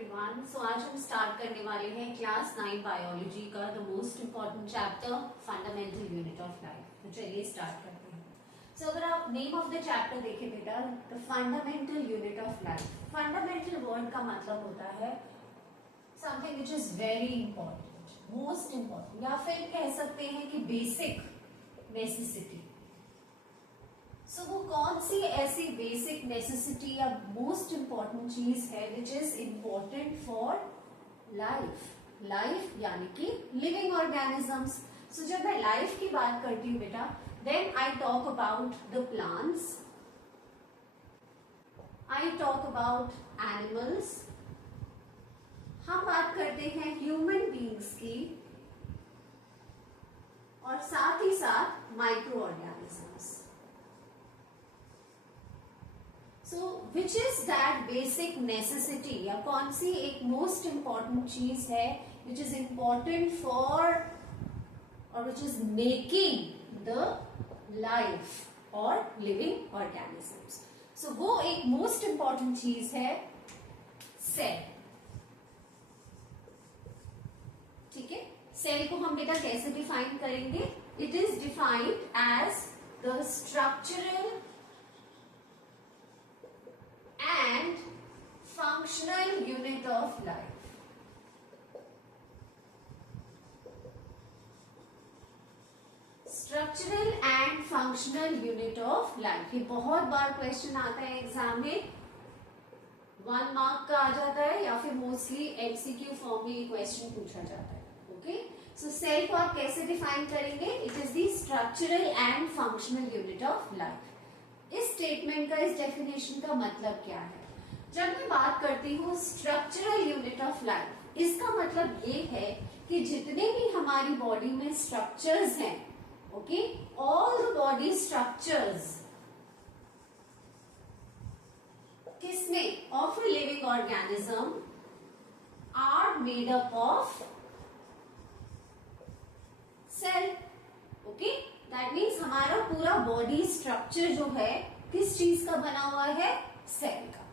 Everyone. सो आज हम start करने वाले हैं क्लास 9 बायोलॉजी का the most important chapter fundamental unit of life. तो चलिए स्टार्ट करते हैं। सो अगर आप नेम ऑफ द चैप्टर देखें बेटा, the fundamental unit of life. Fundamental word का मतलब होता है something which is very important, most important, या फिर कह सकते हैं कि बेसिक नेसेसिटी। सो वो कौन सी ऐसी बेसिक नेसेसिटी या मोस्ट इंपॉर्टेंट चीज है which is important for life. Life यानी कि लिविंग ऑर्गेनिजम्स। सो जब मैं लाइफ की बात करती हूँ बेटा, then I talk about the plants, I talk about animals, हम बात करते हैं ह्यूमन बींग्स की, और साथ ही साथ micro organisms. So which is that basic necessity, या कौन सी एक मोस्ट इंपॉर्टेंट चीज है विच इज इंपॉर्टेंट फॉर और which is making the life और लिविंग ऑर्गेनिजम्स। सो वो एक मोस्ट इंपॉर्टेंट चीज है सेल। ठीक है, सेल को हम बेटा कैसे डिफाइन करेंगे? It is defined as the structural and functional unit of life. Structural and functional unit of life, ये बहुत बार क्वेश्चन आता है एग्जाम में, 1 मार्क का आ जाता है या फिर मोस्टली एमसीक्यू फॉर्म में ये क्वेश्चन पूछा जाता है। ओके, सो सेल को आप कैसे डिफाइन करेंगे? It is the structural and functional unit of life. इस स्टेटमेंट का, इस डेफिनेशन का मतलब क्या है? जब मैं बात करती हूँ स्ट्रक्चरल यूनिट ऑफ लाइफ, इसका मतलब ये है कि जितने भी हमारी बॉडी में स्ट्रक्चर्स हैं, okay, all the body structures किसमें? Of a living organism are made up of cell. Okay, that means हमारा पूरा बॉडी स्ट्रक्चर जो है किस चीज का बना हुआ है? सेल का।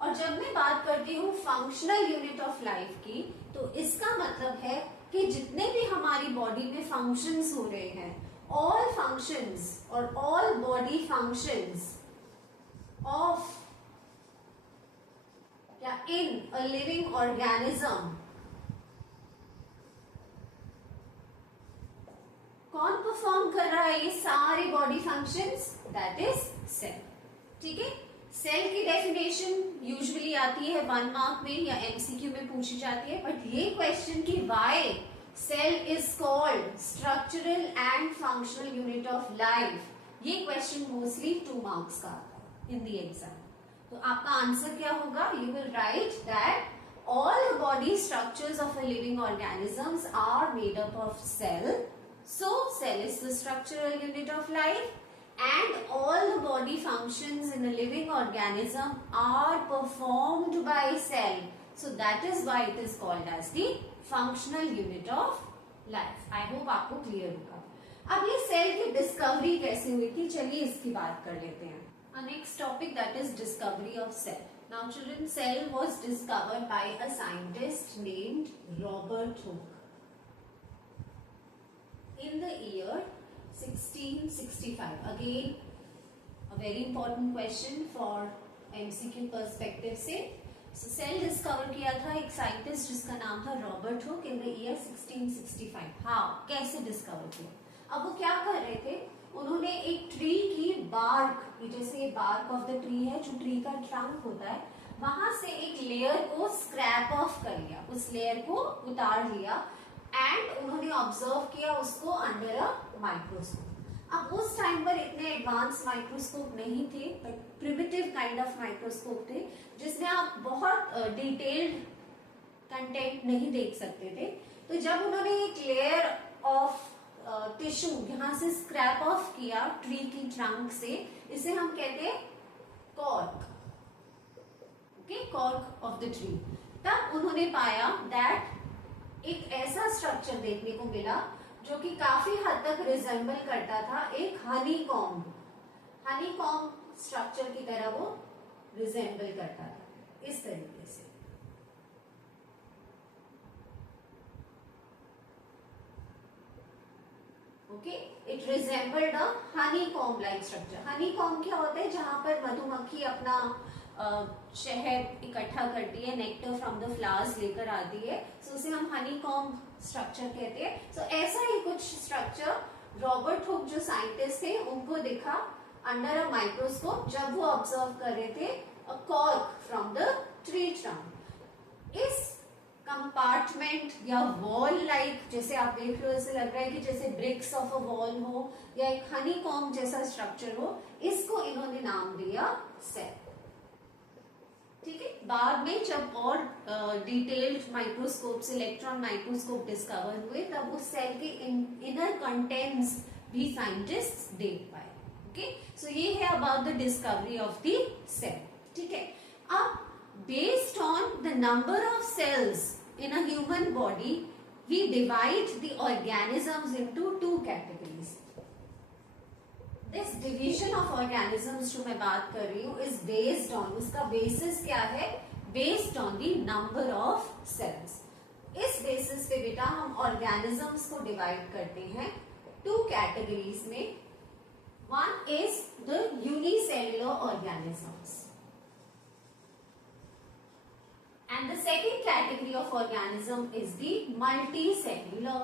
और जब मैं बात करती हूँ फंक्शनल यूनिट ऑफ लाइफ की, तो इसका मतलब है कि जितने भी हमारी बॉडी में फंक्शंस हो रहे हैं, ऑल फंक्शंस और ऑल बॉडी फंक्शंस ऑफ या इन अ लिविंग ऑर्गेनिज्म, कौन परफॉर्म कर रहा है ये सारे body functions? That is cell. ठीक है, सेल की डेफिनेशन यूजुअली आती है 1 मार्क में या एमसीक्यू में पूछी जाती है, बट ये क्वेश्चन की why cell is called structural and functional unit of life, ये क्वेश्चन मोस्टली 2 मार्क्स का आता है इन द एग्जाम। तो आपका आंसर क्या होगा? You will write that all body structures of a living organisms are made up of cell. So, cell is the structural unit of life, and all the body functions in a living organism are performed by cell. So, that is why it is called as the functional unit of life. I hope आपको clear होगा। अब ये cell की discovery कैसे हुई थी, चलिए इसकी बात कर लेते हैं। Our next topic, that is discovery of cell. Now, children, cell was discovered by a scientist named Robert Hooke in the year 1665. Again, a very important question for MCQ perspective से। So, सेल डिस्कवर किया था एक scientist जिसका नाम था Robert Hooke in the year 1665। हाँ, कैसे discover किया? अब वो क्या कर रहे थे? उन्होंने एक ट्री की बार्क, जैसे बार्क ऑफ द ट्री है, जो ट्री का ट्रंक होता है, वहां से एक लेयर को स्क्रैप ऑफ कर लिया, उस लेयर को उतार लिया, एंड उन्होंने ऑब्जर्व किया उसको अंडर अ माइक्रोस्कोप। अब उस टाइम पर इतने एडवांस माइक्रोस्कोप नहीं थे, but primitive kind of microscope थे, जिसमें आप बहुत डिटेल्ड कंटेंट नहीं देख सकते थे। तो जब उन्होंने एक लेयर ऑफ टिश्यू यहां से स्क्रैप ऑफ किया ट्री की ट्रंक से, इसे हम कहते हैं cork. Okay, cork of the tree. तब उन्होंने पाया दैट एक ऐसा स्ट्रक्चर देखने को मिला जो कि काफी हद तक रिजेंबल करता था एक हनी कॉम्ब स्ट्रक्चर की तरह वो रिजेंबल करता था, इस तरीके से। resembled a honeycomb like structure. honeycomb क्या होता है? जहां पर मधुमक्खी अपना शहद इकट्ठा करती है, नेक्टर फ्रॉम द फ्लावर्स लेकर आती है, सो उसे हम honeycomb स्ट्रक्चर कहते हैं. सो ऐसा ही कुछ स्ट्रक्चर रॉबर्ट हुक जो साइंटिस्ट थे उनको दिखा अंडर अ माइक्रोस्कोप जब वो ऑब्जर्व कर रहे थे अ cork from the tree trunk. इस कंपार्टमेंट या वॉल लाइक, जैसे आप देख रहे हो ऐसे लग रहा है कि जैसे ब्रिक्स ऑफ अ वॉल हो या एक हनीकॉम्ब जैसा स्ट्रक्चर हो, इसको इन्होंने नाम दिया सेल. ठीक है, बाद में जब और डिटेल्ड माइक्रोस्कोप से इलेक्ट्रॉन माइक्रोस्कोप डिस्कवर हुए तब उस सेल के इनर कंटेंट्स भी साइंटिस्ट देख पाए. ओके, सो ये है about the discovery of the cell. ठीक है, अब based on the number of cells in a human body, we divide the organisms into two categories. This division of organisms जो मैं बात कर रही हूँ is based on, उसका basis क्या है? Based on the number of cells. इस basis पे बेटा हम organisms को divide करते हैं two categories में. One is the unicellular organisms. And the second category of organism is the multicellular.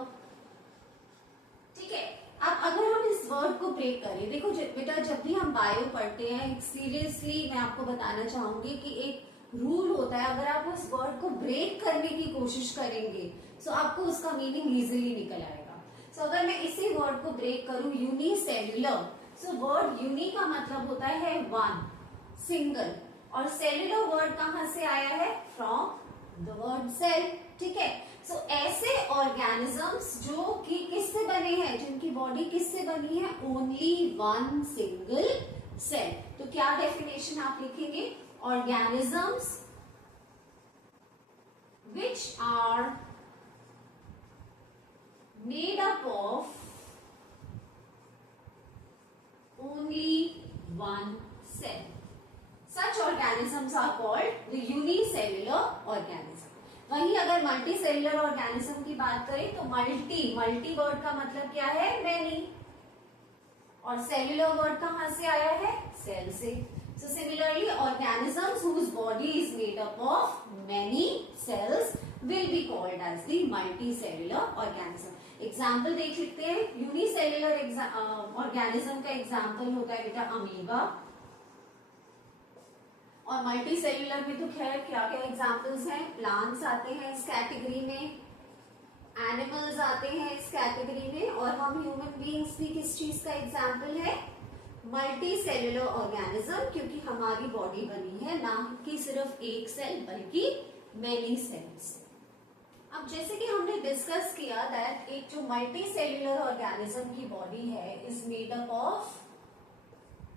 ठीक है, अब अगर हम इस वर्ड को ब्रेक करें, देखो बेटा जब भी हम बायो पढ़ते हैं, सीरियसली मैं आपको बताना चाहूंगी कि एक रूल होता है, अगर आप उस वर्ड को ब्रेक करने की कोशिश करेंगे तो आपको उसका मीनिंग इजीली निकल आएगा. सो अगर मैं इसी वर्ड को ब्रेक करूं, यूनिसेल्युलर, सो वर्ड यूनि का मतलब होता है वन, सिंगल, और सेल्युलर वर्ड कहां से आया है? From the word cell. ठीक है, सो ऐसे ऑर्गेनिजम्स जो कि किससे बने हैं, जिनकी बॉडी किससे बनी है? Only one single cell. तो क्या डेफिनेशन आप लिखेंगे? Organisms which are made up of only one cell. Such organisms are called the unicellular organism. वहीं अगर मल्टीसेल्युलर ऑर्गेनिज्म की बात करें तो मल्टी वर्ड का मतलब क्या है? मैनी. और सेल्युलर वर्ड कहां से आया है? सेल से. So similarly, organisms whose body is made up of many cells will be called as the multicellular organism. Example देख सकते हैं. यूनिसेल्युलर ऑर्गेनिज्म का एग्जाम्पल होता है बेटा अमीबा, और मल्टी सेल्यूलर में तो खैर क्या क्या एग्जाम्पल्स हैं? प्लांट्स आते हैं इस कैटेगरी में, एनिमल्स आते हैं इस कैटेगरी में, और हम ह्यूमन बीइंग्स भी किस चीज का एग्जाम्पल है? मल्टी सेल्यूलर ऑर्गेनिज्म, क्योंकि हमारी बॉडी बनी है ना कि सिर्फ एक सेल बल्कि मेनी सेल्स. अब जैसे कि हमने डिस्कस किया दैट एक जो मल्टी सेल्यूलर ऑर्गेनिज्म की बॉडी है is made up of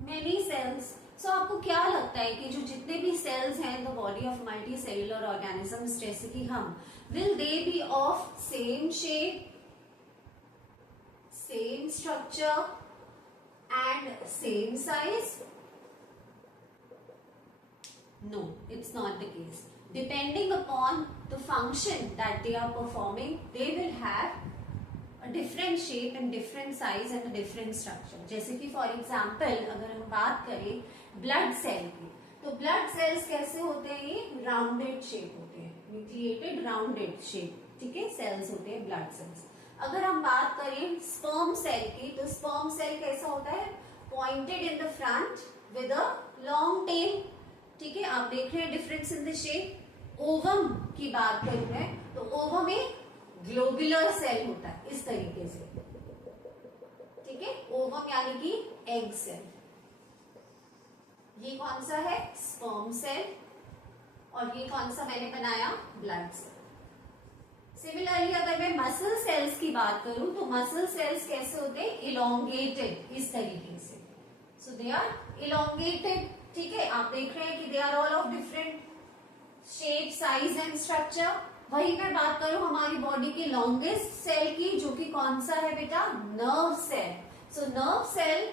many cells. So आपको क्या लगता है कि जो जितने भी सेल्स हैं the body of multi cellular organisms, जैसे कि हम, will they be of same shape, same structure and same size? No, it's not the case. Depending upon the function that they are performing, they will have different shape and different size and different structure. जैसे कि for example अगर हम बात करें blood cell की, तो blood cells कैसे होते हैं? ये राउंडेड शेप होते हैं, न्यूक्लिएटेड राउंडेड शेप. ठीक है, सेल्स होते हैं ब्लड सेल्स. अगर हम बात करें स्पर्म सेल की, तो स्पर्म सेल कैसा होता है? Pointed in the front with a long tail. ठीक है, आप देख रहे हैं difference in the shape. Ovum की बात करूं मैं, तो ओवम एक ग्लोबुलर सेल होता है इस तरीके से. ठीक है, ओवम यानी कि एग सेल. ये कौन सा है? Sperm cell. और ये कौन सा मैंने बनाया? Blood cell. सिमिलरली अगर मैं मसल सेल्स की बात करूं तो मसल सेल्स कैसे होते हैं? इलोंगेटेड इस तरीके से. So they are elongated. ठीक है, आप देख रहे हैं कि they are all of different shape, size and structure. वही मैं बात करूं हमारी बॉडी की लॉन्गेस्ट सेल की, जो कि कौन सा है बेटा? Nerve cell. So nerve cell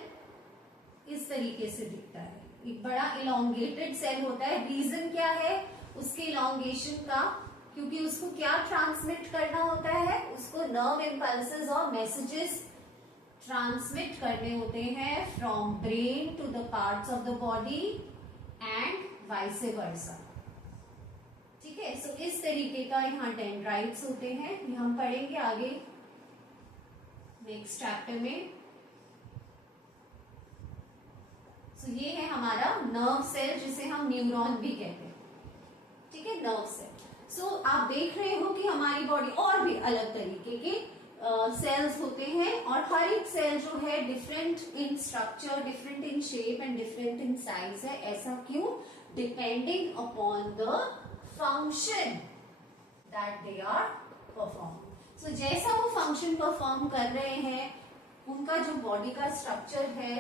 इस तरीके से दिखता है, एक बड़ा इलोंगेटेड सेल होता है. रीजन क्या है उसके इलोंगेशन का? क्योंकि उसको क्या ट्रांसमिट करना होता है? उसको नर्व इम्पल्सेस और मैसेजेस ट्रांसमिट करने होते हैं from brain to the parts of the body and vice versa. ठीक है, सो इस तरीके का यहाँ डेंड्राइट्स होते हैं, ये हम पढ़ेंगे आगे नेक्स्ट चैप्टर में। सो ये है हमारा नर्व सेल जिसे हम न्यूरॉन भी कहते हैं। ठीक है, नर्व सेल। सो आप देख रहे हो कि हमारी बॉडी और भी अलग तरीके के सेल्स होते हैं और हर एक सेल जो है different in structure, different in shape and different in size है। ऐसा क्यों? Depending upon the function that they are perform. So जैसा वो फंक्शन परफॉर्म कर रहे हैं उनका जो बॉडी का स्ट्रक्चर है,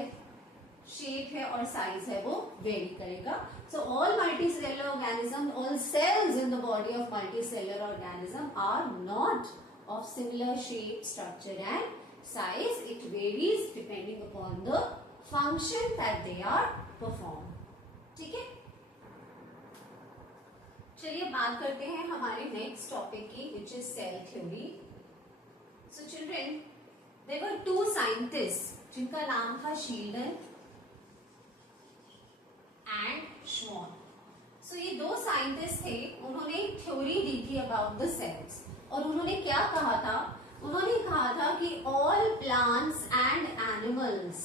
शेप है और साइज है वो वेरी करेगा। So all multicellular organism, all cells in the body of multicellular organism are not of similar shape, structure and size. It varies depending upon the function that they are performed. ठीक है, चलिए बात करते हैं हमारे next topic की, which is cell theory. So children, there were two scientists जिनका नाम था शील्डन एंड श्वान. सो ये दो साइंटिस्ट थे, उन्होंने एक थ्योरी दी थी अबाउट द सेल्स और उन्होंने क्या कहा था? उन्होंने कहा था कि ऑल प्लांट्स एंड एनिमल्स,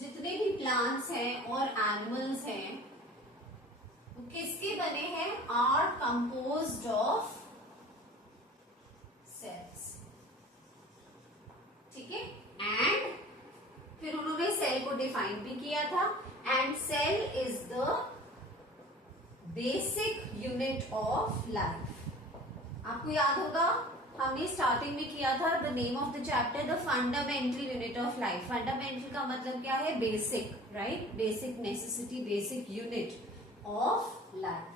जितने भी प्लांट्स हैं और एनिमल्स हैं वो किसके बने हैं? Are composed of cells. ठीक है, एंड फिर उन्होंने सेल को डिफाइन भी किया था and cell is the basic unit of life. आपको याद होगा हमने स्टार्टिंग में किया था the name of the chapter the fundamental unit of life. Fundamental का मतलब क्या है? Basic, right? Basic necessity, basic unit of life.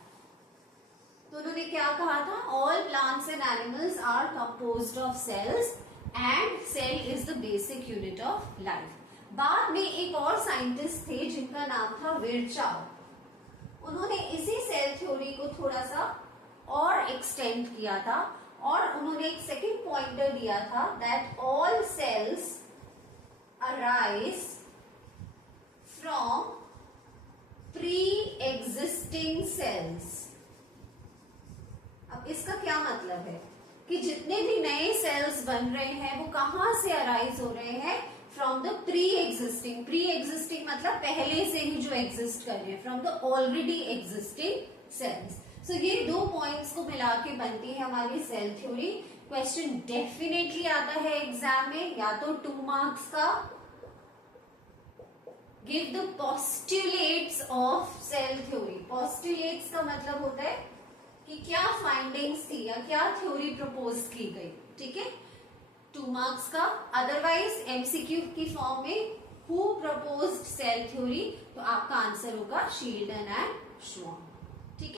तो उन्होंने क्या कहा था? All plants and animals are composed of cells and cell is the basic unit of life. बाद में एक और साइंटिस्ट थे जिनका नाम था विर्चाउ. उन्होंने इसी सेल थ्योरी को थोड़ा सा और एक्सटेंड किया था और उन्होंने एक सेकंड पॉइंटर दिया था that all cells arise from pre existing cells. अब इसका क्या मतलब है कि जितने भी नए सेल्स बन रहे हैं वो कहां से अराइज हो रहे हैं? From the pre existing. Pre existing मतलब पहले से ही जो एग्जिस्ट कर रहे हैं, from the already existing cells. So ये दो पॉइंट्स को मिला के बनती है हमारी सेल थ्योरी. क्वेश्चन डेफिनेटली आता है एग्जाम में, या तो 2 मार्क्स का, give the postulates of cell theory. Postulates का मतलब होता है कि क्या फाइंडिंग्स थी या क्या थ्योरी प्रपोज की गई. ठीक है, 2 मार्क्स का. अदरवाइज एमसीक्यू की फॉर्म में हु प्रपोज्ड सेल थ्योरी, तो आपका आंसर होगा शील्डन एंड श्वान.